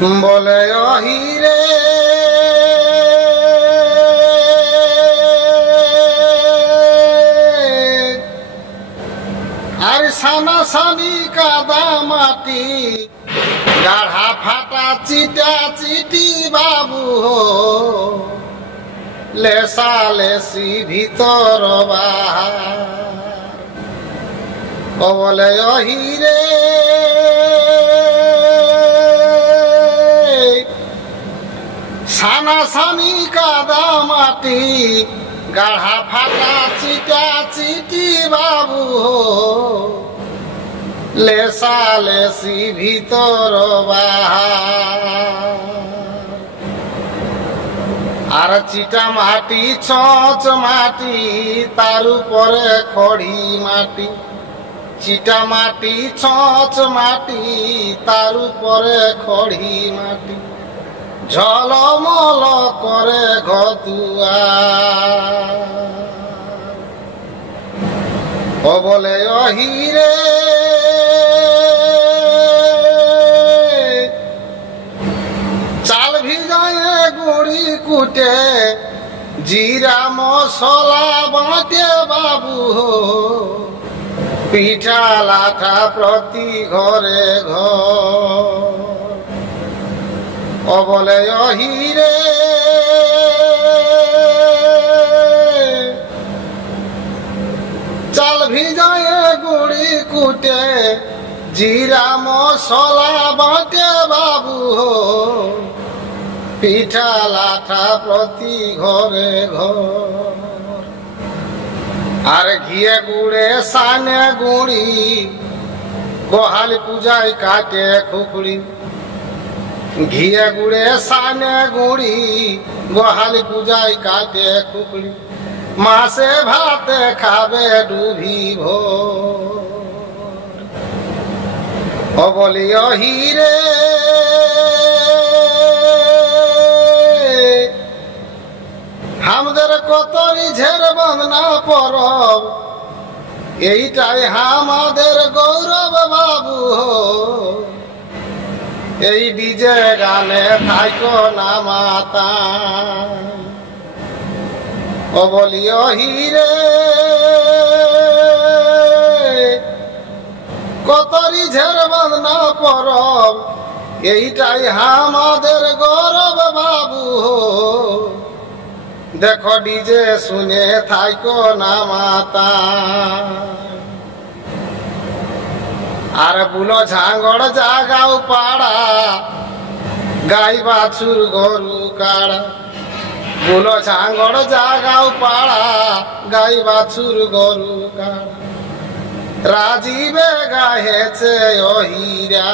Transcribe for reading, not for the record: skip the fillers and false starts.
বলে অহিরে আর সানা সানি কাদা মাটি গাঢ়া ফাটা চিটা চিটি বাবু লেসা লেসি ভিতর বাহার বলে অহিরে সানা সানি কাদা মাটি গাঢ়া ফাটা চিটা চিটি বাবু লেসা লেসি ভিতর বাহার আর চিটা মাটি ছচ মাটি তার উপরে খড়ি মাটি চিটা মাটি ছচ মাটি তার উপরে খড়ি মাটি ঝলমল করে ঘরদুয়ার ও বলে অহিরে চাল ভিজায় গুড়ি কুটে জিরা মশলা বাটে বাবু পিঠা লাঠা প্রতি ঘরে ঘর ও বলে অহিরে চাল ভিজায় গুড়ি কুটে জিরা মশলা বাটে বাবু পিঠা লাঠা প্রতি ঘরে ঘর আর ঘিয়ে গুড়ে সানে গুড়ি গোহালি পূজায় কাটে খুকড়ি ঘিয়ে গুড়ে সানে গুড়ি গোহালি পূজায় কাটে খুকড়ি মাসে ভাতে খাবে ডুবি ভোর ও বলি অহিরে আমাদের কত ঝের বন্দনা পরব এইটাই আমাদের গৌরব বাবু এই ডিজে গানে থাইকো না মাতা ও বলি অহিরে কত ঝের বন্দনা পরব এইটাই আমাদের গৌরব বাবু দেখো ডিজে শুনে থাইকো না মাতা আর বুলো ঝাঙ্গড় জাগাও পাড়া গাই বাছুর গরু কাড়া বুলো ঝাঙ্গড় জাগাও পাড়া গাই বাছুর গরু কাড়া রাজীবে গাহেছে অহিরা।